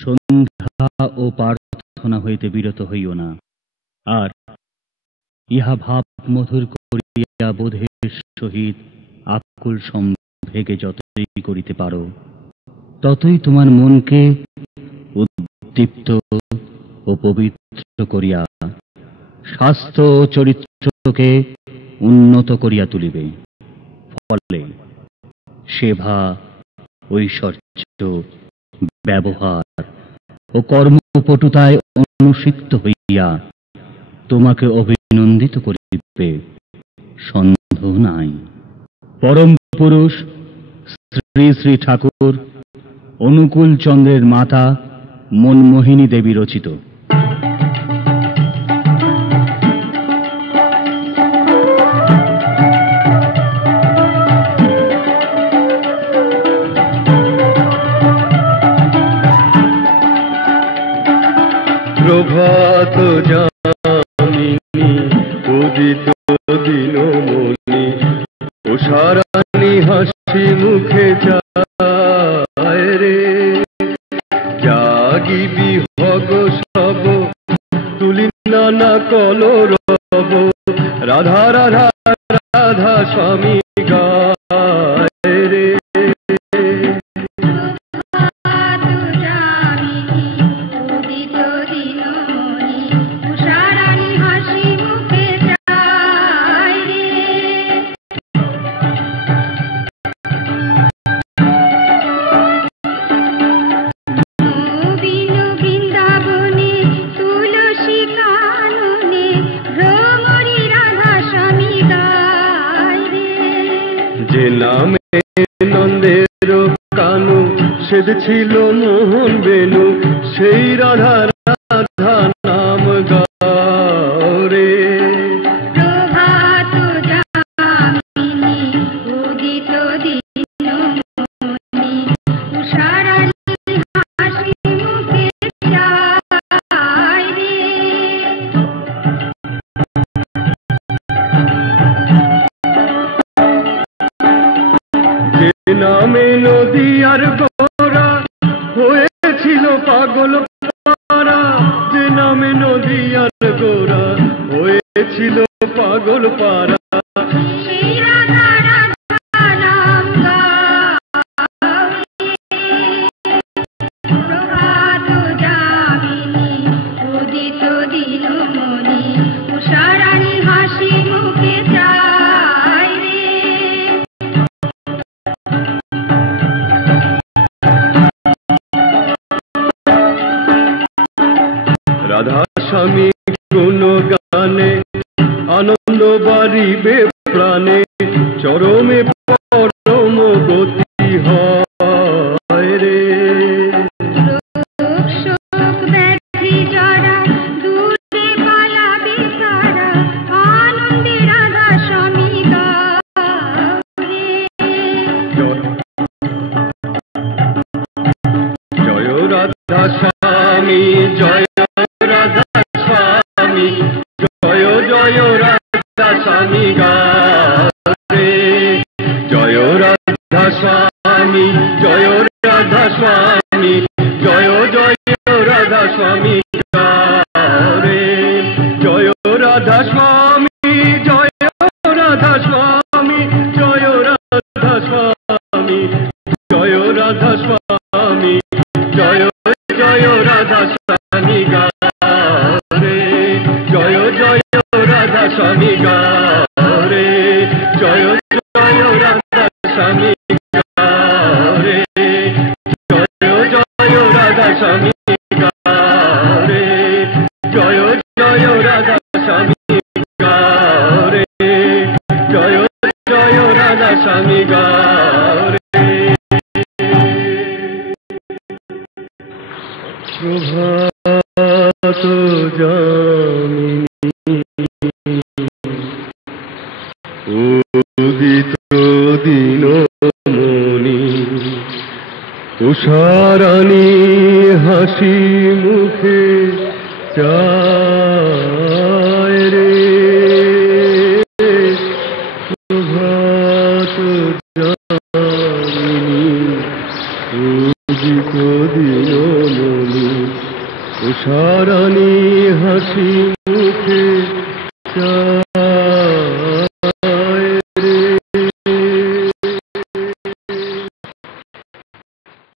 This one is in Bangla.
সন্ধ্যা ও প্রার্থনা হইতে বিরত হইও না। আর ইহা ভাব মধুর করিয়া বোধের সহিত আকুল সম্ভেগে যতই করিতে পারো, ততই তোমার মনকে উদ্দীপ্ত ও পবিত্র করিয়া স্বাস্থ্য ও চরিত্রকে উন্নত করিয়া তুলিবে। ফলে সেবা, ঐশ্বর্য, ব্যবহার ও কর্মপটুতায় অনুসিক্ত হইয়া তোমাকে অভিনন্দিত করিবে, সন্দেহ নাই। পরম পুরুষ শ্রী শ্রী ঠাকুর অনুকূল চন্দ্রের মাতা মনমোহিনী দেবী রচিত। প্রভাত যামিনী উদিত দিনমণি উষারাণী হাসি মুখে যায় রে, জাগি বিহগ সব তুলি নানা কলরব, রাধা রাধা রাধা স্বামী গায় রে। যে নামে নন্দের কানু সেজছিল মোহন বেনু, সেই রাধা রাধা নাম গাও রে। প্রভাত যামিনী উদিত দিনমণি উষারাণী হাসি মুখে যায় রে। যে নামে নদী আর গোরা হয়েছিল পাগল পারা, যে নামে নদী আর গোরা হয়েছিল পাগল পারা, সেই রাধা রাধা নাম গাও রে। প্রভাত যামিনী উদিত দিনমণি উষারাণী হাসি মুখে যায় রে। রাধা স্বামী কোন গানে আনন্দ বাড়িবে প্রাণে, চরমে পরম গতি হয় রে। রোগ শোক ব্যাধি জরা দূরে পালাবে তারা, আনন্দে রাধা স্বামী গাও রে। জয় রাধা স্বামী, জয় রাধা স্বামী, জয় জয় রাধা স্বামী গাও রে। জয় রাধা স্বামী, জয় রাধা স্বামী, জয় জয় রাধা স্বামী গাও রে। জয় রাধা স্বামী, জয় রাধা স্বামী, জয় রাধা স্বামী, জয় রাধা স্বামী, জয় জয় রাধা স্বামী গাও রে। জয় জয় রাধা স্বামী গাও রে। জয় জয় রাধা স্বামী গাও রে। জয় জয় রাধা স্বামী গাও রে। জয় জয় রাধা স্বামী গাও রে। জয় জয় রাধা স্বামী গাও রে। প্রভাত যামিনী উদিত দিনমণি উষারাণী হাসি মুখে যায় রে। প্রভাত যামিনী উদিত দিনমণি আশারানী হাসি মুখে